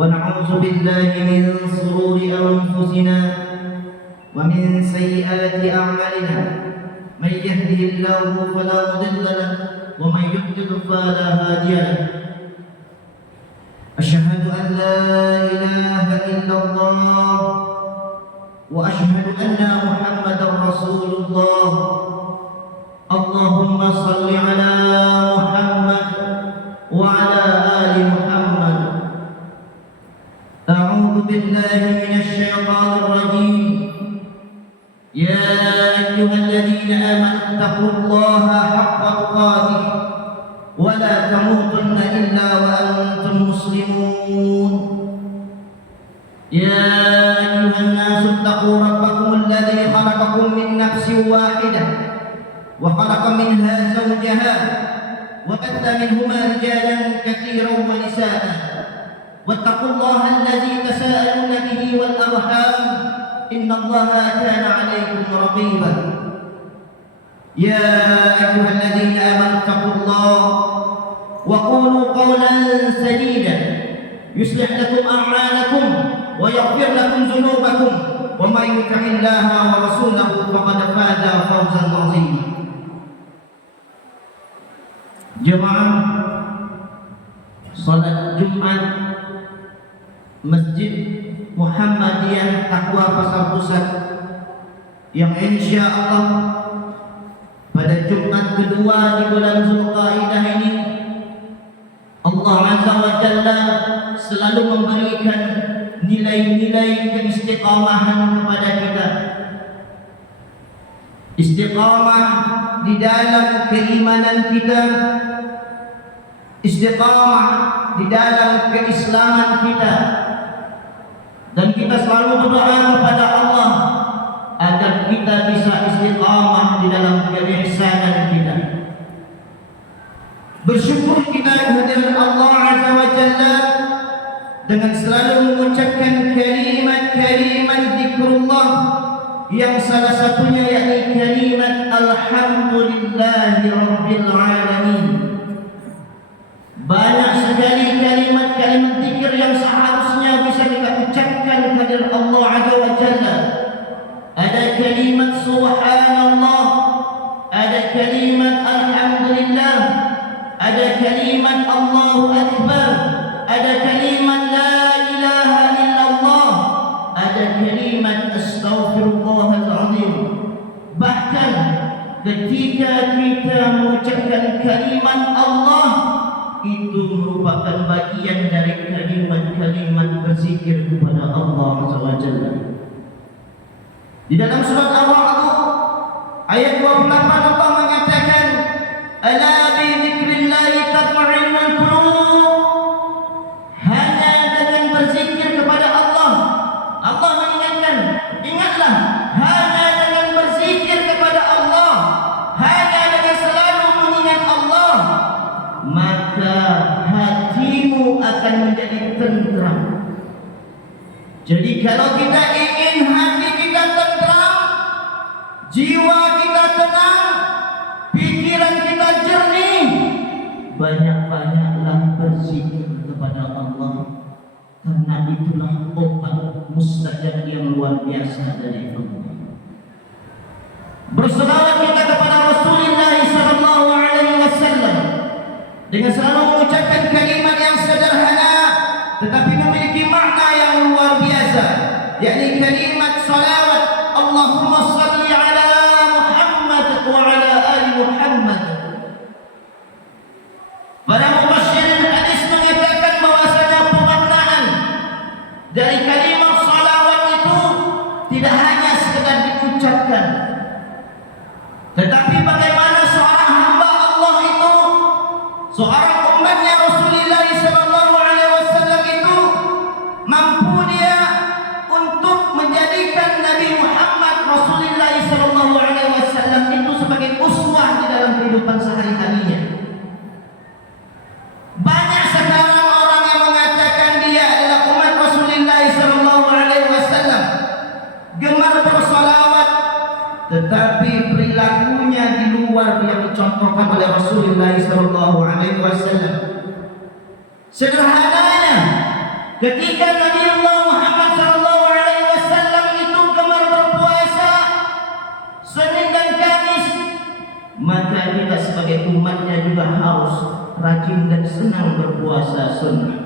ونعوذ بالله من شرور أنفسنا ومن سيئات أعمالنا من يهده الله فلا مضل له ومن يضلل فلا هادي له أشهد أن لا إله إلا الله وأشهد أن محمدا رسول الله اللهم صل على محمد وعلى آل محمد أعوذ بالله من الشيطان الرجيم يا أيها الذين آمنوا اتقوا الله حق تقاته ولا تموتن إلا وأنتم مسلمون يا أيها الناس اتقوا ربكم الذي خلقكم من نفس واحدة وخلق منها زوجها وبث منهما رجالا كثيرا ونساء واتقوا الله الذي تساءلون به والأرحام إن الله كان عليكم رقيبا يا أيها الذين آمنوا اتقوا الله وقولوا قولا سديدا يصلح لكم أعمالكم ويغفر لكم ذنوبكم ومن يطع الله ورسوله فقد فاز فوزا عظيما. Jemaah salat Jumat Masjid Muhammadiyah Taqwa Pasar Pusat yang insya Allah pada Jumat kedua di bulan Zulqa'dah ini Allah Azza wa Jalla selalu memberikan nilai-nilai keistiqamahan kepada kita. Istiqamah di dalam keimanan kita, istiqamah di dalam keislaman kita, dan kita selalu berdoa kepada Allah agar kita bisa istiqamah di dalam keihsanan kita. Bersyukur kita kehadiran Allah Azza wa Jalla dengan selalu mengucapkan kalimat-kalimat zikrullah yang salah satunya yakni kalimat alhamdulillahi rabbil alamin. Banyak sekali kalimat-kalimat zikir yang seharusnya bisa kita ucapkan kepada Allah Azza wa Jalla. Ada kalimat subhanallah, ada kalimat alhamdulillah, ada kalimat Allahu Akbar, ada kalimat la ilaha illallah, ada kalimat astaghfirullahalazim. Bahkan ketika kita mengucapkan kalimat Allah, itu merupakan bagian dari kalimat-kalimat berzikir kepada Allah Azza wa Jalla. Di dalam surat Al-Ra'd ayat 28 Allah mengatakan ala bi dzikrillahi tatma'innul qulub. Hanya dengan berzikir kepada Allah, Allah mengingatkan, ingatlah, hanya dengan berzikir kepada Allah, hanya dengan selalu mengingat Allah, maka hatimu akan menjadi tenteram. Jadi kalau kita ingin hati kita tenteram, jiwa kita tenang, pikiran kita jernih, banyak-banyaklah berzikir kepada Allah, karena itulah obat mustajab yang luar biasa dari Allah. Berselawat kita kepada Rasulullah sallallahu alaihi wasallam dengan selalu mengucapkan kalimat yang sederhana tetapi memiliki makna yang luar biasa, yakni kalimat salawat Allahumma salli ala Muhammad wa ala ali Muhammad. Para mufasyirin hadis mengatakan bahwasanya pemaknaan dari kalimat salawat itu tidak hanya sekedar diucapkan, tetapi bagaimana seorang hamba Allah itu, seorang umatnya Rasulullah sallallahu alaihi wasallam itu mampu dia untuk menjadikan Nabi Muhammad Rasulullah sallallahu alaihi wasallam itu sebagai uswah di dalam kehidupan sehari-harinya. Banyak sekarang orang yang mengatakan dia adalah umat Rasulullah sallallahu alaihi wasallam, gemar bersalawat, tetapi perilakunya di luar yang dicontohkan oleh Rasulullah sallallahu alaihi wasallam. Sederhananya Ketika Nabi Allah Muhammad SAW itu gemar berpuasa Senin dan Kamis, maka kita sebagai umatnya juga harus rajin dan senang berpuasa sunnah.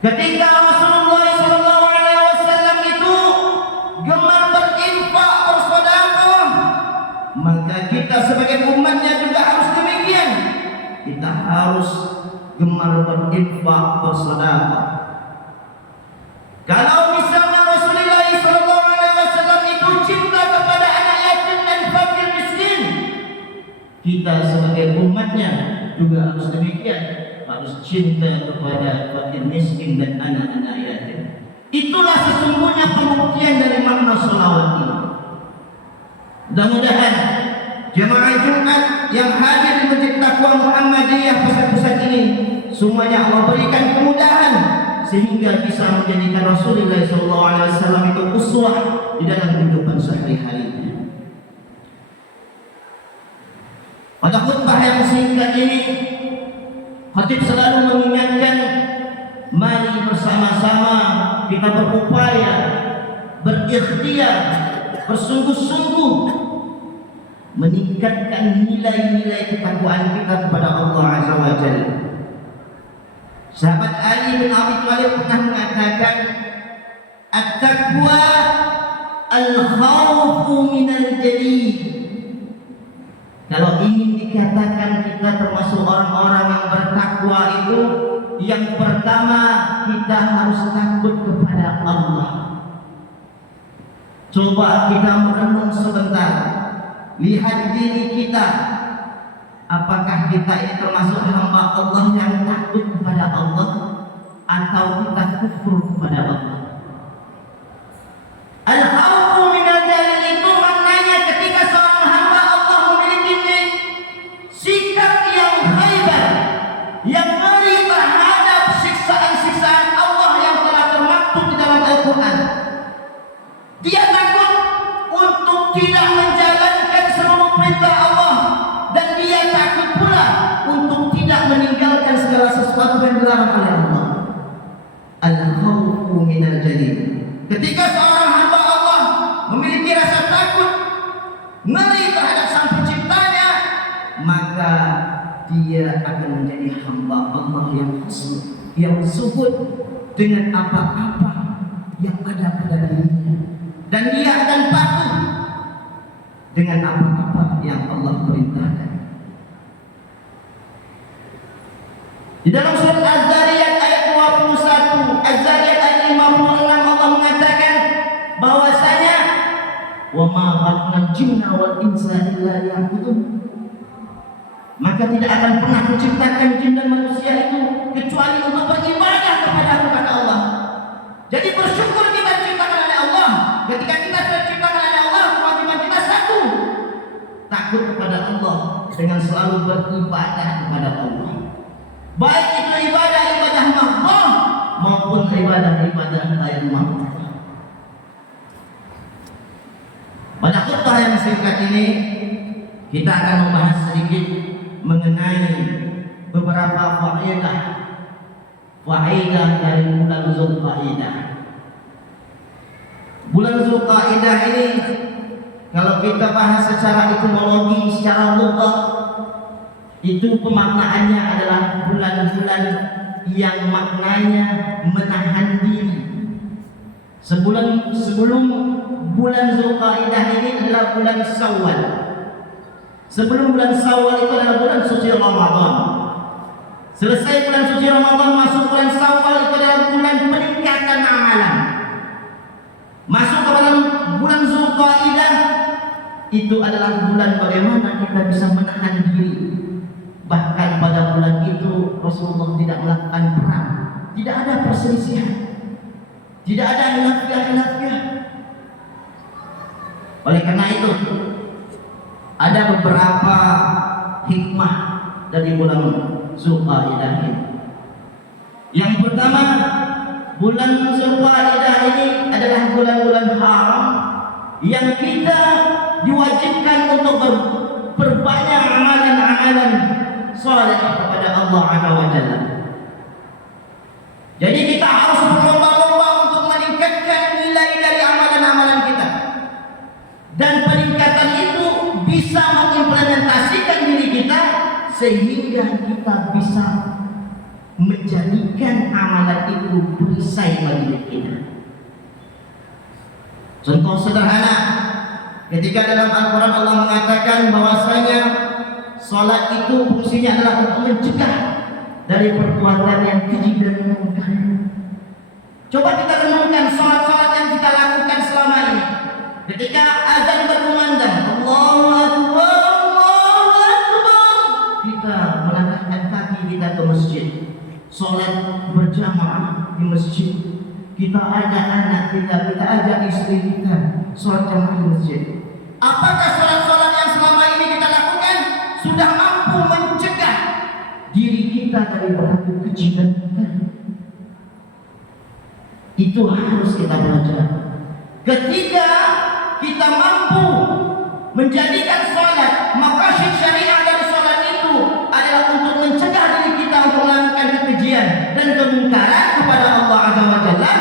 Ketika Rasulullah SAW itu gemar berinfak bersedekah, maka kita sebagai umatnya juga harus demikian. Kita harus gemar berinfak bersedekah. Kalau misalnya Rasulullah SAW itu cinta kepada anak yatim dan fakir miskin, kita sebagai umatnya juga harus demikian, harus cinta kepada fakir miskin dan anak-anak yatim. Itulah sesungguhnya pembuktian dari makna sholawat ini. Mudah-mudahan jemaah Jumat yang hadir di Masjid Taqwa Muhammadiyah pusat-pusat ini semuanya Allah berikan kemudahan sehingga bisa menjadikan Rasulullah SAW itu uswah di dalam kehidupan sehari-harinya. Pada khutbah yang singkat ini, khatib selalu mengingatkan, mari bersama-sama kita berupaya, berikhtiar, bersungguh-sungguh meningkatkan nilai-nilai ketakwaan kita kepada Allah Azza wa Jalla. Sahabat Ali bin Abi Thalib pernah mengatakan, at-taqwa al-khawfu minal jalil. Kalau ingin dikatakan kita termasuk orang-orang yang bertakwa itu, yang pertama kita harus takut kepada Allah. Coba kita merenung sebentar, lihat diri kita, apakah kita ini termasuk hamba Allah yang takut kepada Allah atau kita kufur kepada Allah? Al-khawfu minal jalil itu maknanya ketika seorang hamba Allah memiliki sikap yang hebat, yang ngeri terhadap siksaan-siksaan Allah yang telah termaktub di dalam Al-Quran. Dia takut untuk tidak menjalankan seluruh perintah Allah, dan dia takut pula untuk tidak meninggalkan segala sesuatu yang dilarang oleh Allah. Al-khawfu minal jalil. Ketika seorang hamba Allah memiliki rasa takut, ngeri terhadap Sang Penciptanya, maka dia akan menjadi hamba Allah yang khusyuk, yang zuhud dengan apa-apa yang ada pada dirinya, dan dia akan patuh dengan apa-apa yang Allah perintahkan. Di dalam surat Az-Zariyat ayat 21, Az-Zariyat ayat 56, Allah mengatakan bahwasanya wa ma khalaqnal jinna wal insa illa liya'budun. Maka tidak akan pernah menciptakan jin dan manusia itu kecuali untuk beribadah kepada Allah. Jadi bersyukur kita diciptakan oleh Allah. Ketika kita sudah diciptakan oleh Allah, kewajiban kita satu, takut kepada Allah dengan selalu beribadah kepada Allah. Baik itu ibadah mahdoh maupun ibadah ghair mahdoh. Pada khutbah yang singkat ini kita akan membahas sedikit mengenai beberapa faedah dari bulan Zulqa'dah. Bulan Zulqa'dah ini kalau kita bahas secara etimologi, secara lugah, itu pemaknaannya adalah bulan-bulan yang maknanya menahan diri. Sebelum bulan Zulqa'dah ini adalah bulan Syawal. Sebelum bulan Syawal itu adalah bulan suci Ramadan. Selesai bulan suci Ramadan, masuk bulan Syawal itu adalah bulan peningkatan amalan. Masuk ke dalam bulan Zulqa'dah itu adalah bulan bagaimana kita bisa menahan diri. Bahkan pada bulan itu Rasulullah tidak melakukan perang, tidak ada perselisihan, tidak ada khilaf-khilaf. Oleh karena itu ada beberapa hikmah dari bulan Zulqa'dah ini. Yang pertama, bulan Zulqa'dah ini adalah bulan-bulan haram yang kita diwajibkan untuk berbanyak amalan-amalan saleh kepada Allah Azza wa Jalla. Jadi kita harus berlomba-lomba untuk meningkatkan nilai dari amalan-amalan kita. Dan peningkatan itu bisa mengimplementasikan diri kita sehingga kita bisa menjadikan amalan itu perisai bagi diri kita. Contoh sederhana, ketika dalam Al-Quran Allah mengatakan bahwasanya salat itu fungsinya adalah untuk mencegah dari perbuatan yang keji dan mungkar. Coba kita renungkan salat-salat yang kita lakukan selama ini. Ketika azan berkumandang, Allahu Akbar, Allahu Akbar, kita melangkahkan kaki kita ke masjid, salat berjamaah di masjid. Kita ajak anak kita ajak istri kita salat jamaah di masjid. Apakah salat-salat yang selama ini kita lakukan sudah mampu mencegah diri kita dari berlaku keji dan mungkar? Itu harus kita belajar. Ketika kita mampu menjadikan salat, maqasid syariah dari salat itu adalah untuk mencegah diri kita untuk melakukan kekejian dan kemungkaran kepada Allah Azza wa Jalla,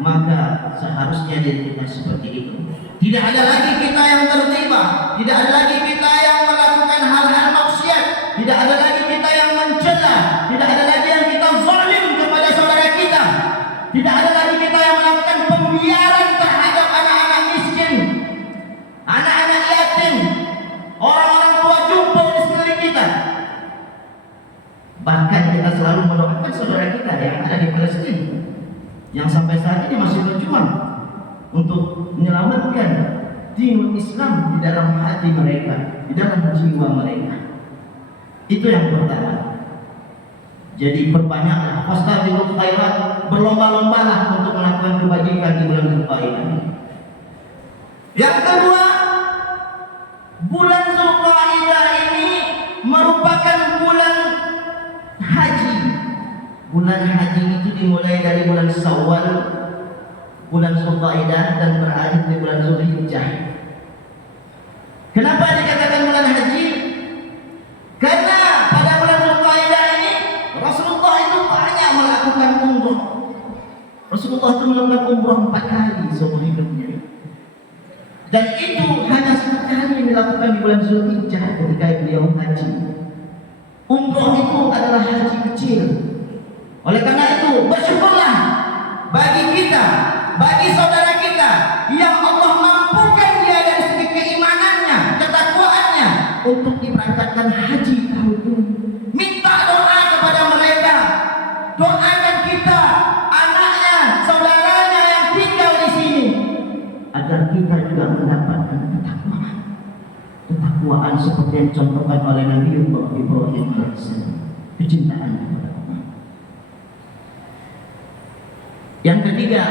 maka seharusnya diri kita seperti itu. Tidak ada lagi kita yang tertiba, tidak ada lagi kita yang melakukan hal-hal maksiat, tidak ada lagi kita yang mencela, tidak ada lagi yang kita zalim kepada saudara kita, tidak ada lagi kita yang melakukan pembiaran terhadap anak-anak miskin, anak-anak yatim, orang-orang tua jumbo di sekeliling kita. Bahkan kita selalu mendoakan saudara kita yang ada di Palestina, yang sampai saat ini masih berjuang untuk menyelamatkan dinul Islam di dalam hati mereka, di dalam jiwa mereka. Itu yang pertama. Jadi perbanyaklah fastabiqul khairat, berlomba-lombalah untuk melakukan kebajikan di bulan Zulqa'dah. Yang kedua, bulan Zulqa'dah ini merupakan bulan haji. Bulan haji itu dimulai dari bulan Syawal, bulan Zulqa'dah, dan berakhir di bulan Zulhijjah. Kenapa dikatakan bulan haji? Karena pada bulan Zulqa'dah ini Rasulullah itu banyak melakukan umrah. Rasulullah itu melakukan umrah 4 kali seumur hidupnya. Dan itu hanya sekali dilakukan di bulan Zulhijjah ketika beliau haji. Umrah itu adalah haji kecil. Oleh karena itu bersyukurlah bagi kita, bagi saudara kita yang Allah mampukan dia dari segi keimanannya, ketakwaannya untuk diberangkatkan haji tahun ini. Minta doa kepada mereka, doakan kita, anaknya, saudaranya yang tinggal di sini, agar kita juga mendapatkan ketakwaan seperti yang dicontohkan oleh Nabi Ibrahim alaihissalam, kecintaan kepada Allah. Yang ketiga,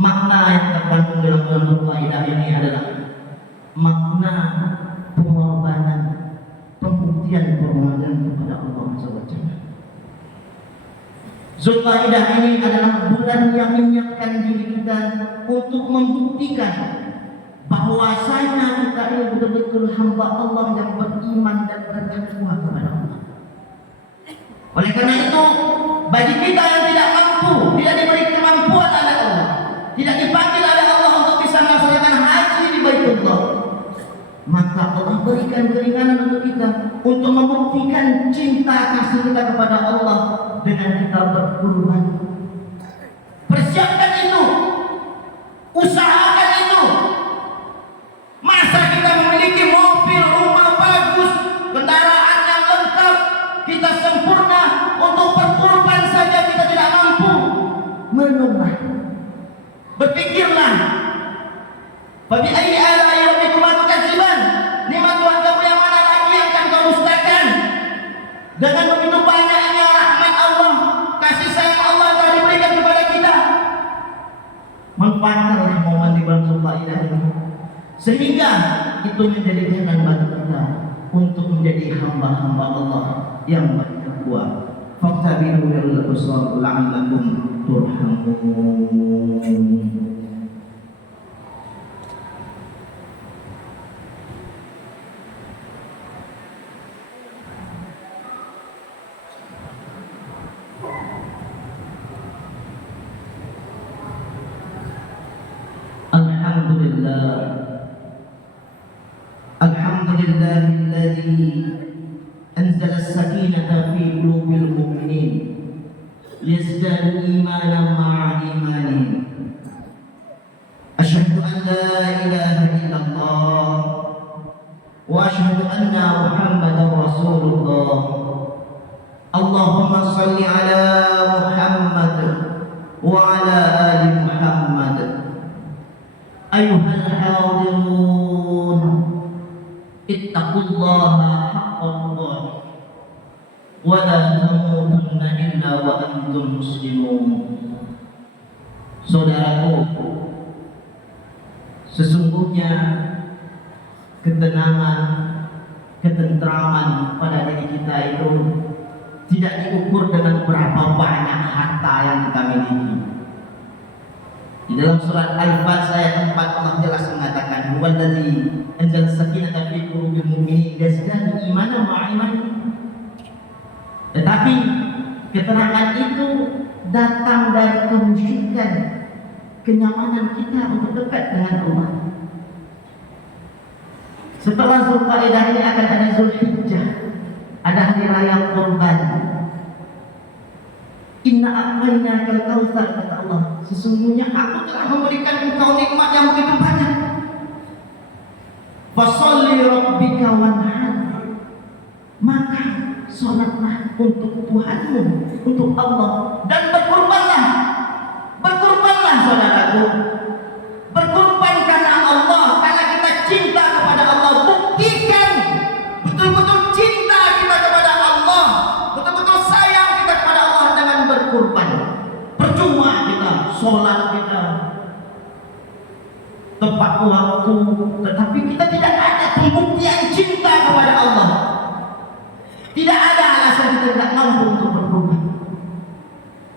makna yang terkandung dalam bulan Zulqa'dah ini adalah makna pengorbanan, pembuktian permohonan kepada Allah SWT. Zulqa'dah ini adalah bulan yang menyiapkan diri kita untuk membuktikan bahwasanya kita ini betul-betul hamba Allah yang beriman dan bertakwa kepada Allah. Oleh karena itu, bagi kita yang tidak mampu, tidak diberi kemampuan oleh Allah, tidak dipanggil oleh Allah untuk bisa melaksanakan haji di Baitullah, maka Allah berikan keringanan untuk kita untuk membuktikan cinta kasih kita kepada Allah dengan kita berkurban. Persiapkan itu, usahakan itu. Masa kita memiliki mobil, rumah bagus, kendaraan yang lengkap, kita sempurna, untuk berkurban saja kita tidak mampu. Merenunglah, berpikirlah, Fabi ayyi ala'i rabbikuma tukadziban, nikmat Tuhan kamu yang mana lagi yang akan kau dustakan? Dengan begitu banyaknya rahmat Allah, kasih sayang Allah telah diberikan kepada kita. Manfaatkanlah momen di bulan Zulqa'dah ini, sehingga itu menjadi jalan bagi kita untuk menjadi hamba-hamba Allah yang bertakwa. Fattabi'u lil absar la'allakum turhamun. Alhamdulillah, alhamdulillahilladzi anzala as-sakinata fi qulubil mu'minin liyazdadu imanan ma'a imanihim. Asyhadu an la ilaha illallah wa asyhadu anna Muhammadar Rasulullah. Allahumma salli ala Muhammad wa ala ali Muhammad. Ayuhal hadirun, ittaqullaha haqqa tuqatih wa la tamutunna illa wa antum muslimun. Saudaraku, sesungguhnya ketenangan, ketentraman pada diri kita itu tidak diukur dengan berapa banyak harta yang kita miliki. Di dalam surat Al-Fat ayat 4 Allah jelas mengatakan, "Huwallazi anzala as-sakinata fi qulubil mu'minin liyazdadu imanan ma'a imanihim." Tetapi keterangan itu datang dari kemusyrikan, kenyamanan kita untuk dekat dengan Allah. Setelah Zulqa'dah ini akan ada Zulhijjah, ada hari raya Qurban. Inna a'tainakal kautsar, kata Allah, sesungguhnya aku telah memberikan engkau nikmat yang begitu banyak. Fasholli rabbika wanhar, maka salatlah untuk Tuhanmu, untuk Allah, dan berkurbanlah. Berkurbanlah saudaraku, berkurban karena Allah, karena kita cinta kepada Allah. Buktikan betul-betul cinta kita kepada Allah, betul-betul sayang kita kepada Allah dengan berkurban. Percuma kita sholat kita tepat waktu, tetapi kita tidak ada pembuktian cinta kepada Allah. Tidak ada alasan kita tidak mampu untuk berkurban.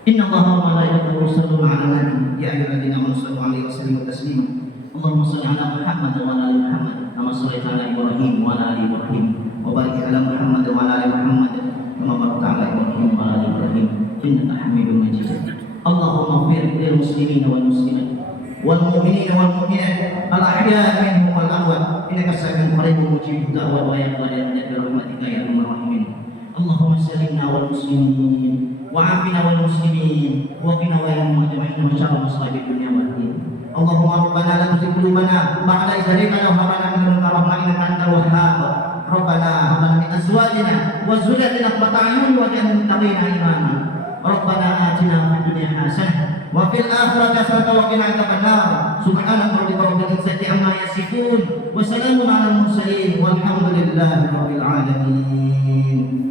Inna Allaha wa malaikatahu yusholluna 'alan nabi, ya ayyuhalladzina amanu shallu 'alaihi wa sallimu taslima. Allahumma shalli 'ala Muhammad wa 'ala ali Muhammad kama shallaita 'ala Ibrahim wa 'ala ali Ibrahim wa barik 'ala Muhammad wa 'ala ali Muhammad kama barakta 'ala Ibrahim wa 'ala ali Ibrahim innaka Hamidum Majid. Allahumma ighfir lil muslimina wal muslimat wal mu'minina wal mu'minat al ahya'i minhum wal amwat innaka sami'un qaribun mujibud da'wat wa ya qadiyat bi rahmatika ya arhamar rahimin. Allahumma sallimna wal muslimin wa'afina wal muslimin wa qina wa yawma jama'ina wa syarra masa'ib dunya wal din. Allahumma rabbana la tuzigh qulubana ba'da idh hadaytana wa hab lana min ladunka rahmah innaka antal wahhab. Rabbana hab lana min azwajina wa dhurriyyatina qurrata a'yun waj'alna lil muttaqina imama. Rabbana atina fid dunya hasanah wa fil akhirati hasanah wa qina adzabannar. Subhana rabbika rabbil izzati amma yasifun wa salamun 'alal mursalin walhamdulillahi rabbil alamin.